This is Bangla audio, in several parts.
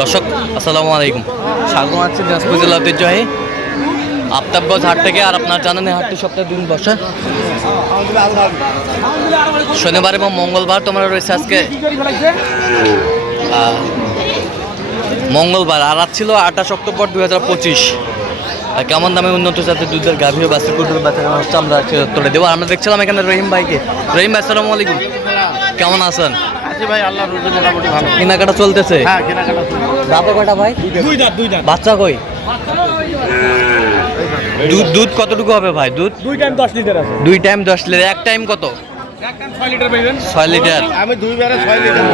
দর্শক, আসসালামু আলাইকুম। স্বাগত আছে দিনাজপুর জেলা ঐতিহ্যবাহী আফতাবগঞ্জ হাট থেকে আর আপনার জানেন হাটটি সপ্তাহে দিন বসে। শনিবার এবং মঙ্গলবার তোমরা রয়েছে আজকে। মঙ্গলবার, আর আজ ছিল আঠাশ অক্টোবর দুই হাজার পঁচিশ। কেমন দামে উন্নত জাতের দুধের গাভী ও বাসের কুটুর বাচ্চা আমরা তুলে দেবো। আমরা দেখছিলাম এখানে রহিম ভাইকে। রহিম ভাই, আসসালামু আলাইকুম। কেমন আছেন? আছি ভাই আল্লাহ রুজি মোটামুটি ভালো। কেনাকাটা চলতেছে? হ্যাঁ কেনাকাটা দাঁতে কয়টা ভাই? দুই দাঁত দুই দাঁত। বাচ্চা কই? দুধ দুধ কতটুকু হবে ভাই দুধ? দুই টাইম দশ লিটার আছে। দুই টাইম দশ লিটার এক টাইম কত? ছয় লিটার ছয় লিটার আমি দুইবারে ছয় লিটার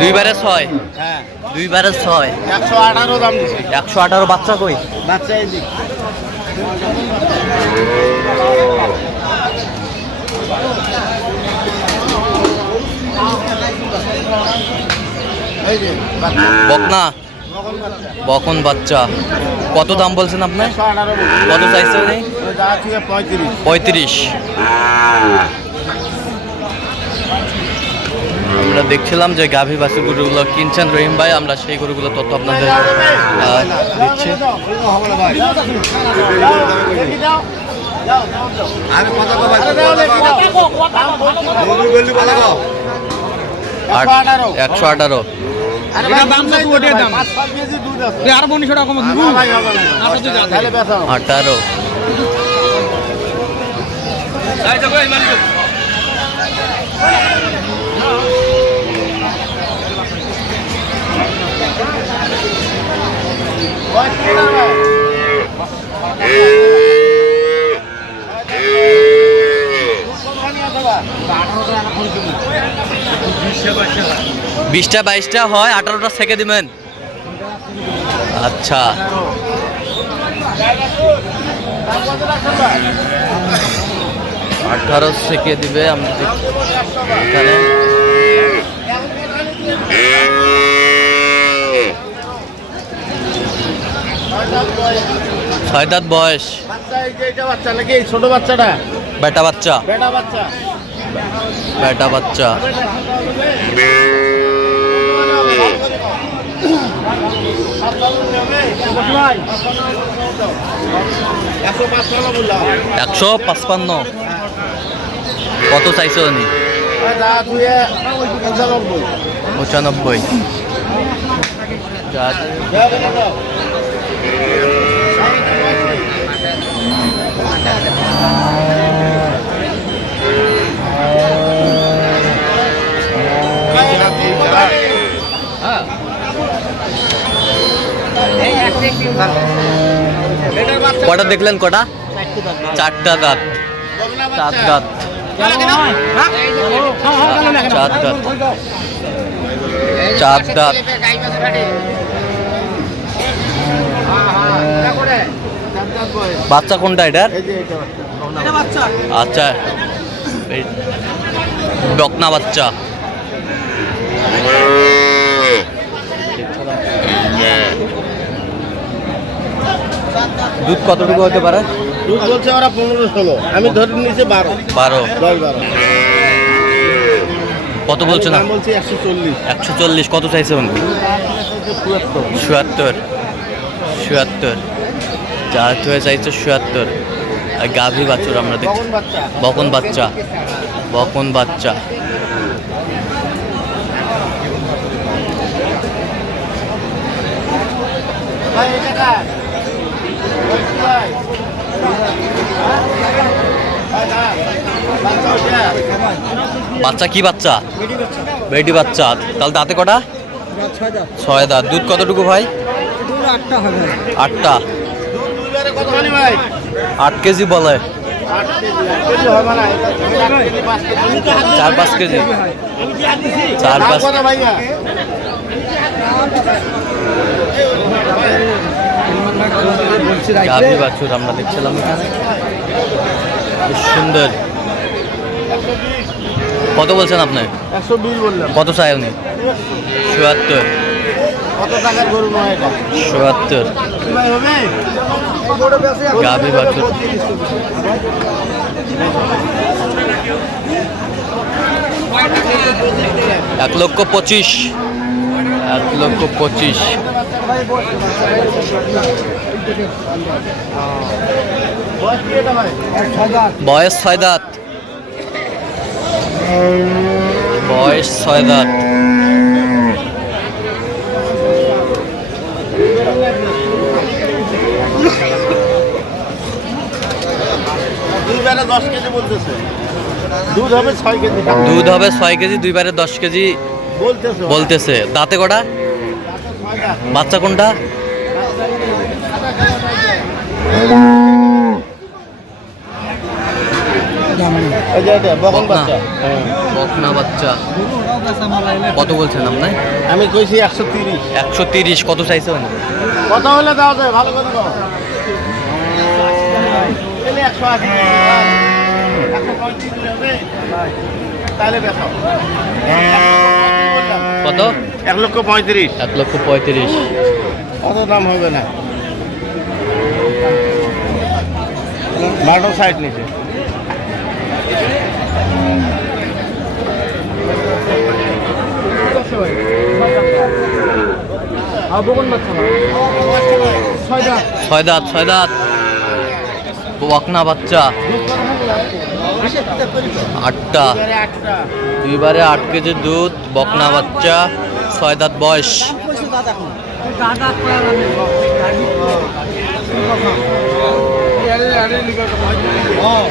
দুইবারে ছয়? হ্যাঁ। দুইবারে ছয়? একশো আঠারো দাম দিছি। একশো আঠারো বাচ্চা কই? বাচ্চা এই বকনা? বকন বাচ্চা। কত দাম বলছেন আপনার কত চাইছে পঁয়ত্রিশ। আমরা দেখছিলাম যে গাভী বাসি গরুগুলো কিনছেন রহিম ভাই আমরা সেই গরুগুলো তথ্য আপনাদের দিচ্ছি। আরে কথা একশো আঠারো। আর বনিশো টাকা কম ভাই হবে না তাহলে ব্যথা হবে। আঠারো বিশটা বাইশটা হয়, আঠারোটা থেকে দিবেন। আচ্ছা। আঠারো থেকে দিবে, আমরা এখানে। ছয় দাঁত বয়স। ছোট বাচ্চাটা? বেটা বাচ্চা। বেটা বাচ্চা। বেটা বাচ্চা। একশো পাঁচপান্ন। কত চাইছো উনি ধুয়ে পঞ্চানব্বই কটা দেখলেন কটা? চারটা দাঁত। চার দাঁত। চার দাঁত। চার দাঁত। বাচ্চা কোনটা এটার? আচ্ছা। ডকনা বাচ্চা। দুধ কতটুকু হতে পারে? দুধ বলছে ওরা পনেরো ষোলো। আমি ধরে নিয়েছি বারো। বারো। দশ বারো। কত বলছো না? বলছি একশো চল্লিশ। একশো চল্লিশ। কত চাইছে উনি চুয়াত্তর। চুয়াত্তর। চার হয়ে চাইছে চুয়াত্তর। আর গাভী বাছুর আমরা দেখছি। বকন বাচ্চা। বকন বাচ্চা। ভাই এটা কার? বলছি ভাই। ভাই, কার? বাচ্চা ওইটা? বাচ্চা কি বাচ্চা। বেটি বাচ্চা। তাহলে দাঁতে কটা? ছয় দাঁত। দুধ কতটুকু ভাই? আটটা? আট কেজি বলে। চার পাঁচ কেজি। চার পাঁচ গাভী বাছুর আমরা দেখছিলাম এখানে। সুন্দর। কত বলছেন আপনি? একশো বিশ বললাম। কত চাই উনি? চুয়াত্তর। কত টাকার গরু নয় এটা? চুয়াত্তর। গাভী বাছুর। এক লক্ষ পঁচিশ। এক লক্ষ পঁচিশ। বয়স ছয় দাঁত। বয়স ছয় দাঁত। দুই দুধ হবে ছয় কেজি। দুধ হবে ছয় কেজি দুইবারে দশ কেজি বলতেছে। দাঁতে কটা? বাচ্চা কোনটা? এই যে এটা, বকন বাচ্চা। বকনা বাচ্চা। কত বলছেন আপনার আমি কইছি একশো তিরিশ। একশো তিরিশ কত চাইছে কত হলে দেওয়া যায় ভালো করে দাও একশো আশি একশো পঁয়ত্রিশ তাহলে দেখাও কত? এক লক্ষ পঁয়ত্রিশ। এক লক্ষ পঁয়ত্রিশ। অত দাম হবে না? বারোটা সাইড নিচে। ছয় দাঁত ছয় বকনা বাচ্চা। আটটা। দুইবারে আট কেজি দুধ, বকনা বাচ্চা ছয় দাঁত বয়স। বাচ্চা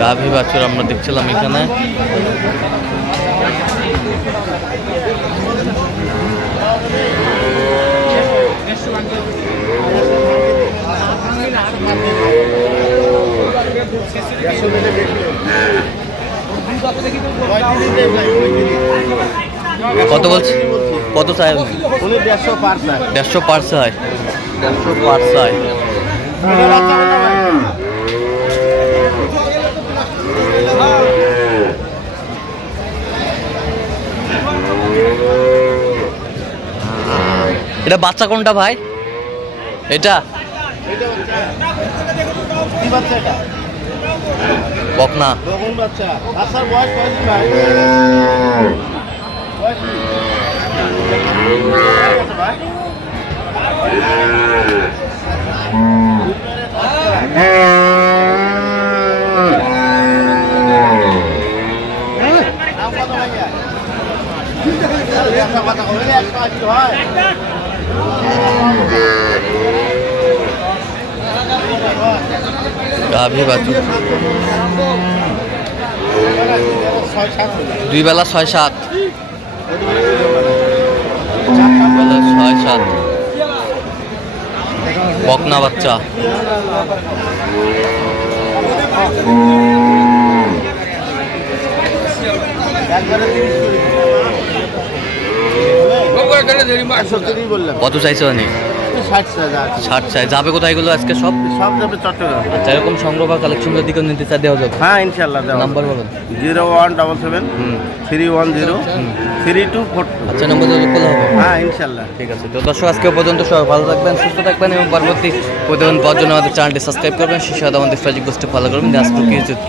গাভী বাছুর আমরা দেখছিলাম এখানে। কত বলছে? কত চাই দেড়শো পার স্যার দেড়শো পার চাই। দেড়শো এটা বাচ্চা কোনটা ভাই এটা? বকনা। গাভী বাছুর দুই বেলা ছয় সাত। ছয় সাত। বকনা বাচ্চা। একবারে কত চাইছে অনেক? ষাট চাই যাবে কোথায়গুলো আজকে? সব? সব যাবে চট্টগ্রাম। আচ্ছা এরকম সংগ্রহ বা কালেকশনের দিকেও নিতে চা দেওয়া যাবে। হ্যাঁ ইনশাল্লাহ নাম্বার বলুন। Zero one double seven three one zero three two four আচ্ছা নম্বর যোগাযোগ করলে হবে। হ্যাঁ ইনশাল্লাহ ঠিক আছে তো দর্শক আজকে পর্যন্ত সবাই ভালো থাকবেন সুস্থ থাকবেন এবং পরবর্তী প্রতিদিন পাওয়ার জন্য আমাদের চ্যানেলটি সাবস্ক্রাইব করবেন শিশু আমাদের ফেসবুক পোস্টে ফলো করবেন দিনাজপুর কৃষি চিত্র